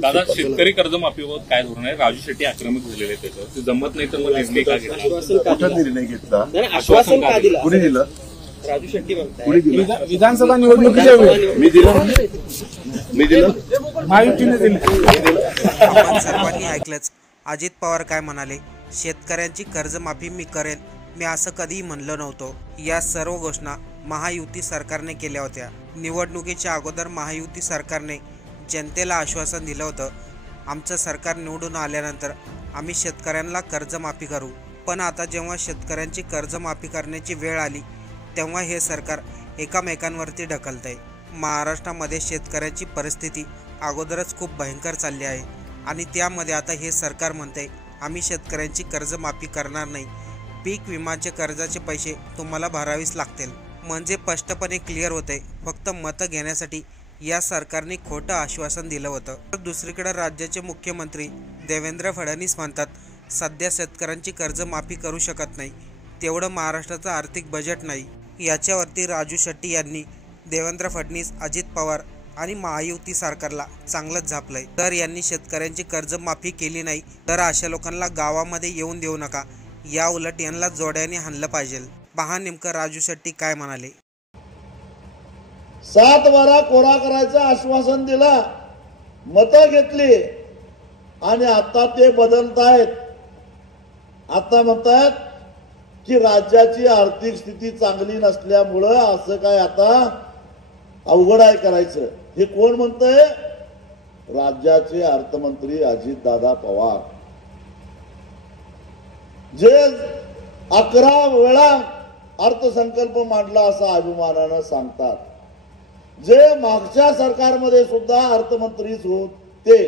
दादा, शेतकरी कर्जमाफीबाबत काय धोरण आहे? राजू शेट्टी आक्रमक झालेले त्याच्यावर, ते जमत नाही तर मग निर्णय का घेतला? कुठं निर्णय घेतला? आश्वासन का दिलं? कुणी दिलं? राजू शेट्टी म्हणताय कुणी दिलं? विधानसभा निवडणुकीच्या वेळी मी दिलं महायुतीने दिलं. आपण सर्वांनी ऐकलंच अजित पवार काय म्हणाले. शेतकऱ्यांची कर्जमाफी मी करेल, मी असं कधीही म्हणलं नव्हतं. या सर्व घोषणा महायुती सरकारने केल्या होत्या. निवडणुकीच्या अगोदर महायुती सरकारने जनतेला आश्वासन दिलं होतं, आमचं सरकार निवडून आल्यानंतर आम्ही शेतकऱ्यांना कर्जमाफी करू. पण आता जेव्हा शेतकऱ्यांची कर्जमाफी करण्याची वेळ आली तेव्हा हे सरकार एकामेकांवरती ढकलत आहे. महाराष्ट्रामध्ये शेतकऱ्याची परिस्थिती अगोदरच खूप भयंकर चालली आहे आणि त्यामध्ये आता हे सरकार म्हणते आम्ही शेतकऱ्यांची कर्जमाफी करणार नाही, पीक विम्याचे कर्जाचे पैसे तुम्हाला भरावेच लागतील. म्हणजे स्पष्टपणे क्लिअर होते, फक्त मतं घेण्यासाठी या सरकारने खोटं आश्वासन दिलं होतं. तर दुसरीकडे राज्याचे मुख्यमंत्री देवेंद्र फडणवीस म्हणतात सध्या शेतकऱ्यांची कर्जमाफी करू शकत नाही, तेवढं महाराष्ट्राचं आर्थिक बजेट नाही. याच्यावरती राजू शेट्टी यांनी देवेंद्र फडणवीस, अजित पवार आणि महायुती सरकारला चांगलंच झापलंय. तर यांनी शेतकऱ्यांची कर्जमाफी केली नाही तर अशा लोकांना गावामध्ये येऊन देऊ नका, या उलट यांना जोड्याने हाणलं पाहिजे. पहा नेमकं राजू शेट्टी काय म्हणाले. 7-12 कोरा करायचं आश्वासन दिलं, मतं घेतली आणि आता ते बदलतायत. आता म्हणतात की राज्याची आर्थिक स्थिती चांगली नसल्यामुळं असं काय आता अवघड आहे करायचं. हे कोण म्हणतंय? राज्याचे अर्थमंत्री अजितदादा पवार, जे 11 वेळा अर्थसंकल्प मांडला असं अभिमानानं सांगतात, जे मागच्या सरकारमध्ये सुद्धा अर्थमंत्रीच होते.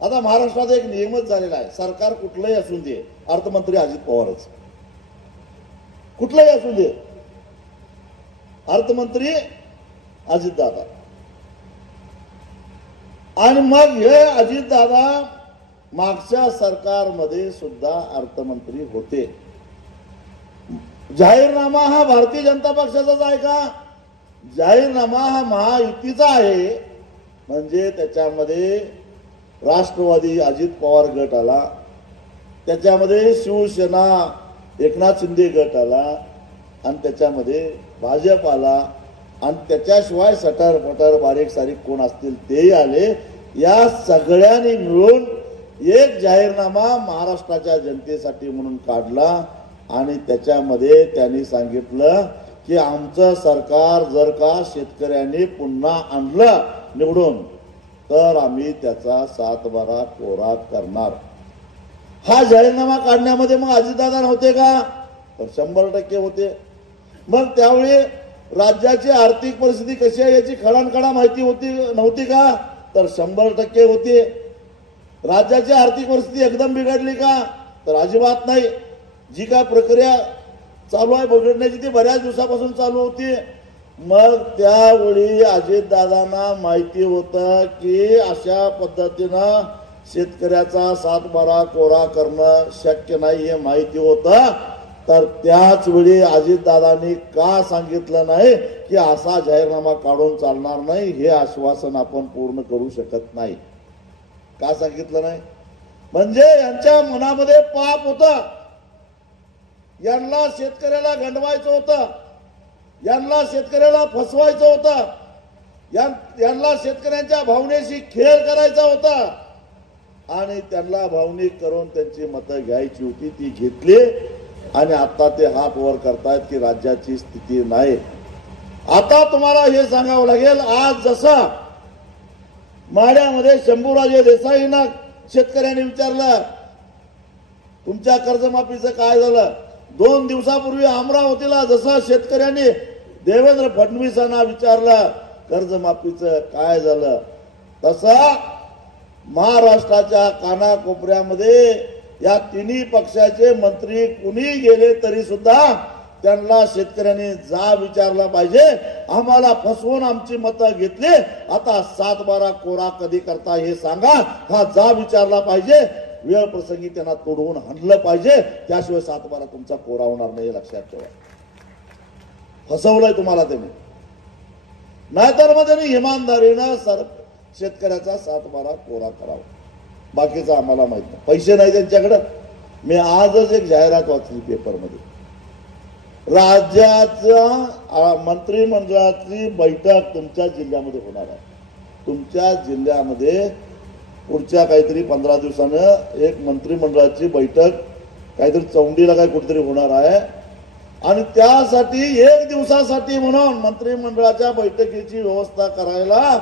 आता महाराष्ट्रात एक नियमच झालेला आहे, सरकार कुठलंही असू दे अर्थमंत्री अजित पवारच, कुठलंही असू दे अर्थमंत्री अजितदादा. आणि मग हे अजितदादा मागच्या सरकारमध्ये सुद्धा अर्थमंत्री होते. जाहीरनामा हा भारतीय जनता पक्षाचाच आहे का? जाहीरनामा हा महायुतीचा आहे. म्हणजे त्याच्यामध्ये राष्ट्रवादी अजित पवार गट आला, त्याच्यामध्ये शिवसेना एकनाथ शिंदे गट आला आणि त्याच्यामध्ये भाजप आला आणि त्याच्याशिवाय सटर फटर बारीक सारीक कोण असतील तेही आले. या सगळ्यांनी मिळून एक जाहीरनामा महाराष्ट्राच्या जनतेसाठी म्हणून काढला आणि त्याच्यामध्ये त्यांनी सांगितलं की आमचं सरकार जर का शेतकऱ्यांनी पुन्हा आणलं निवडून तर आम्ही त्याचा 7-12 कोरा करणार. हा जाहीरनामा काढण्यामध्ये मग अजितदादा नव्हते का? तर 100% होते. मग त्यावेळी राज्याची आर्थिक परिस्थिती कशी आहे याची खडानखडा माहिती होती नव्हती का? तर 100% होती. राज्याची आर्थिक परिस्थिती एकदम बिघडली का? तर अजिबात नाही. जी काय प्रक्रिया चालू आहे बिघडण्याची ती बऱ्याच दिवसापासून चालू होती. मग त्यावेळी अजितदादांना माहिती होतं की अशा पद्धतीनं शेतकऱ्याचा 7-12 कोरा करणं शक्य नाही हे माहिती होतं. तर त्याच वेळी अजितदादांनी का सांगितलं नाही की असा जाहीरनामा काढून चालणार नाही, हे आश्वासन आपण पूर्ण करू शकत नाही? का सांगितलं नाही? म्हणजे यांच्या मनामध्ये पाप होतं, यांना शेतकऱ्याला गंडवायचं होतं, यांना शेतकऱ्याला फसवायचं होतं, यांना शेतकऱ्यांच्या भावनेशी खेळ करायचा होता आणि त्यांना भावनिक करून त्यांची मतं घ्यायची होती, ती घेतली आणि आता ते हात वर करतायत की राज्याची स्थिती नाही. आता तुम्हाला हे सांगावं लागेल, आज जसं माढ्यामध्ये शंभूराजे देसाईंना शेतकऱ्यांनी विचारलं तुमच्या कर्जमाफीचं काय झालं, 2 दिवसापूर्वी अमरावतीला जसं शेतकऱ्यांनी देवेंद्र फडणवीसांना विचारलं कर्जमाफीचं काय झालं, तसं महाराष्ट्राच्या कानाकोपऱ्यामध्ये या तिन्ही पक्षाचे मंत्री कुणी गेले तरी सुद्धा त्यांना शेतकऱ्यांनी जा विचारला पाहिजे, आम्हाला फसवून आमची मतं घेतली, आता 7-12 कोरा कधी करता हे सांगा, हा जा विचारला पाहिजे. वेळ प्रसंगी त्यांना तोडवून हाणलं पाहिजे, त्याशिवाय 7-12 तुमचा कोरा होणार नाही, लक्षात ठेवा. फसवलंय तुम्हाला त्यांनी. नाहीतर मग त्यांनी इमानदारीनं शेतकऱ्याचा 7-12 कोरा करावा. बाकीचं आम्हाला माहित नाही. पैसे नाही त्यांच्याकडं. मी आजच एक जाहिरात वाचली पेपरमध्ये. राज्याच्या मंत्रिमंडळाची बैठक तुमच्या जिल्ह्यामध्ये होणार आहे. तुमच्या जिल्ह्यामध्ये पुढच्या काहीतरी 15 दिवसानं एक मंत्रिमंडळाची बैठक काहीतरी चौंडीला काय कुठेतरी होणार आहे. आणि त्यासाठी 1 दिवसासाठी म्हणून मंत्रिमंडळाच्या बैठकीची व्यवस्था करायला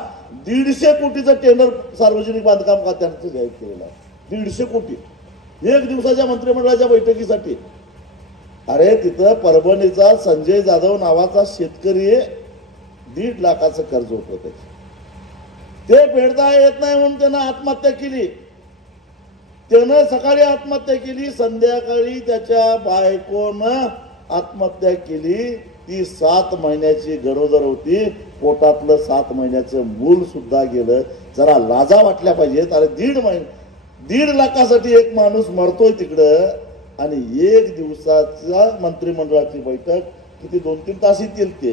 150 कोटीचं टेंडर सार्वजनिक बांधकाम खात्यानं जाहीर केलेलं आहे. 150 कोटी 1 दिवसाच्या मंत्रिमंडळाच्या बैठकीसाठी. अरे तिथं परभणीचा संजय जाधव नावाचा शेतकरी 1.5 लाखाचं कर्ज होतं त्याचं. ते फेडता येत नाही म्हणून त्यानं आत्महत्या केली. त्यानं सकाळी आत्महत्या केली, संध्याकाळी त्याच्या बायकोनं आत्महत्या केली. ती 7 महिन्याची गरोदर होती. पोटातलं 7 महिन्याचं मूल सुद्धा गेलं. जरा लाजा वाटल्या पाहिजेत. अरे 1.5 लाखासाठी एक माणूस मरतोय तिकडं. आणि 1 दिवसाचा मंत्रिमंडळाची बैठक किती 2-3 तास येतील. ते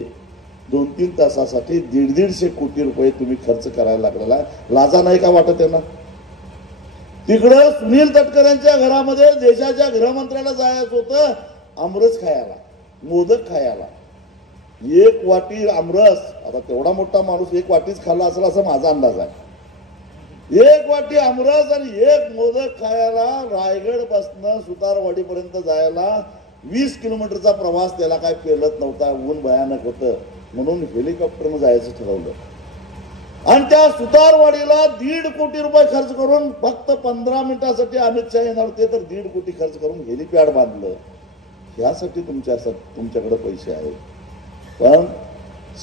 2-3 तासासाठी 150 कोटी रुपये तुम्ही खर्च करायला लागलेला आहे. लाजा नाही का वाटत आहे ना? तिकडं सुनील तटकरेंच्या घरामध्ये देशाच्या गृहमंत्र्याला जायचं होतं आमरस खायला, मोदक खायला. 1 वाटी आमरस. आता तेवढा मोठा माणूस 1 वाटीच खाल्ला असेल असं माझा अंदाज आहे. 1 वाटी आमरस आणि 1 मोदक खायला रायगड पासून सुतारवाडीपर्यंत जायला 20 किलोमीटरचा प्रवास त्याला काय पेलत नव्हता. ऊन भयानक होतं म्हणून हेलिकॉप्टरनं जायचं ठरवलं. आणि त्या सुतारवाडीला 1.5 कोटी रुपये खर्च करून फक्त 15 मिनिटासाठी अमित शहा येणार होते तर 1.5 कोटी खर्च करून हेलिपॅड बांधलं. यासाठी तुमच्याकडे पैसे आहेत. पण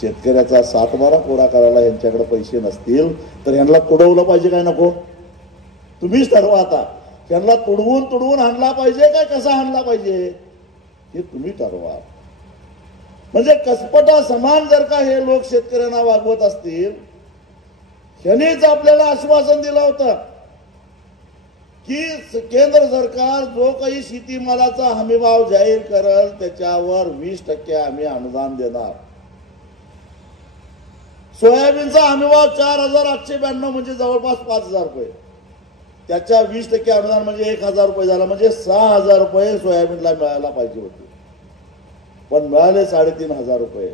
शेतकऱ्याचा 7-12 कोरा करायला यांच्याकडे पैसे नसतील तर यांना तुडवलं पाहिजे काय नको? तुम्हीच ठरवा आता. यांना तुडवून आणला पाहिजे काय कसा आणला पाहिजे हे तुम्ही ठरवा. म्हणजे कसपटा समान जर का हे लोक शेतकऱ्यांना वागवत असतील. यांनीच आपल्याला आश्वासन दिलं होतं की केंद्र सरकार जो काही शेतीमालाचा हमीभाव जाहीर करेल त्याच्यावर 20% आम्ही अनुदान देणार. सोयाबीनचा हमीभाव 4,892 म्हणजे जवळपास 5,000 रुपये. त्याच्या 20% अनुदान म्हणजे 1,000 रुपये झाला. म्हणजे 6,000 रुपये सोयाबीनला मिळायला पाहिजे होते पण मिळाले 3,500 रुपये.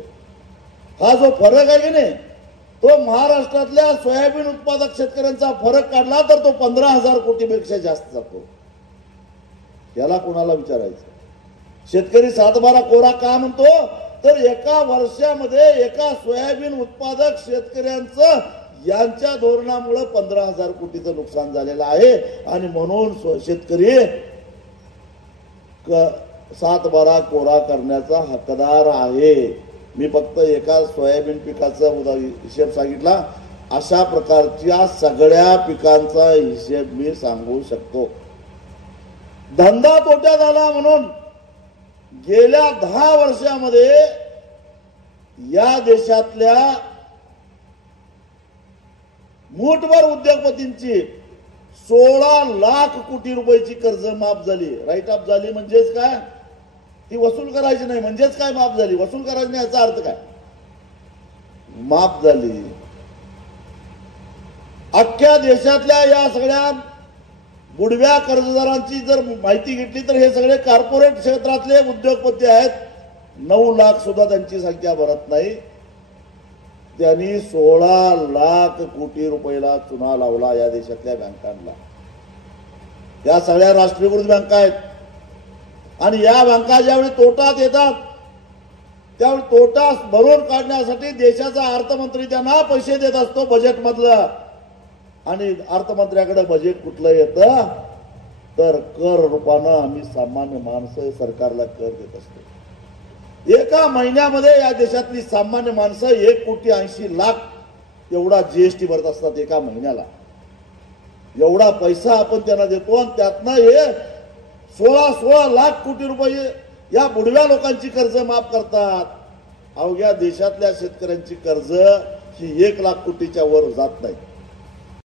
हा जो फरक आहे की नाही तो महाराष्ट्रातल्या सोयाबीन उत्पादक शेतकऱ्यांचा फरक काढला तर तो 15,000 कोटीपेक्षा जास्त जातो. याला कोणाला विचारायचं? शेतकरी 7-12 कोरा का म्हणतो तर एका वर्षामध्ये एका सोयाबीन उत्पादक शेतकऱ्यांचं यांच्या धोरणामुळे 15,000 कोटीचं नुकसान झालेलं आहे. आणि म्हणून शेतकरी 7-12 कोरा करण्याचा हकदार आहे. मी फक्त एका सोयाबीन पिकाचा हिशेब सांगितला. अशा प्रकारच्या सगळ्या पिकांचा हिशेब मी सांगू शकतो. धंदा तोट्यात आला म्हणून गेल्या 10 वर्षामध्ये या देशातल्या मूठभर उद्योगपतींची 16 लाख कोटी रुपयाची कर्ज माफ झाली. राईट ऑफ झाली म्हणजेच काय? ती वसूल करायची नाही म्हणजेच काय? माफ झाली. वसूल करायची नाही याचा अर्थ काय? माफ झाली. अख्ख्या देशातल्या या सगळ्या बुडव्या कर्जदारांची जर माहिती घेतली तर हे सगळे कॉर्पोरेट क्षेत्रातले उद्योगपती आहेत. 9 लाख सुद्धा त्यांची संख्या भरत नाही. त्यांनी 16 लाख कोटी रुपयाला चुना लावला या देशातल्या बँकांना. या सगळ्या राष्ट्रीयकृत बँका आहेत. आणि या बँका ज्यावेळी तोटात येतात त्यावेळी तोटा भरून काढण्यासाठी देशाचा अर्थमंत्री त्यांना पैसे देत असतो बजेटमधलं. आणि अर्थमंत्र्याकडे बजेट कुठलं येतं तर कर रूपानं आम्ही सामान्य माणसं सरकारला कर देत असतो. एका महिन्यामध्ये या देशातली सामान्य माणसं 1,80,00,000 एवढा जीएसटी भरत असतात. एका महिन्याला एवढा पैसा आपण त्यांना देतो आणि त्यातनं हे 16 लाख कोटी रुपये या बुडव्या लोकांची कर्ज माफ करतात. अवघ्या देशातल्या शेतकऱ्यांची कर्ज ही 1 लाख कोटीच्या वर जात नाही.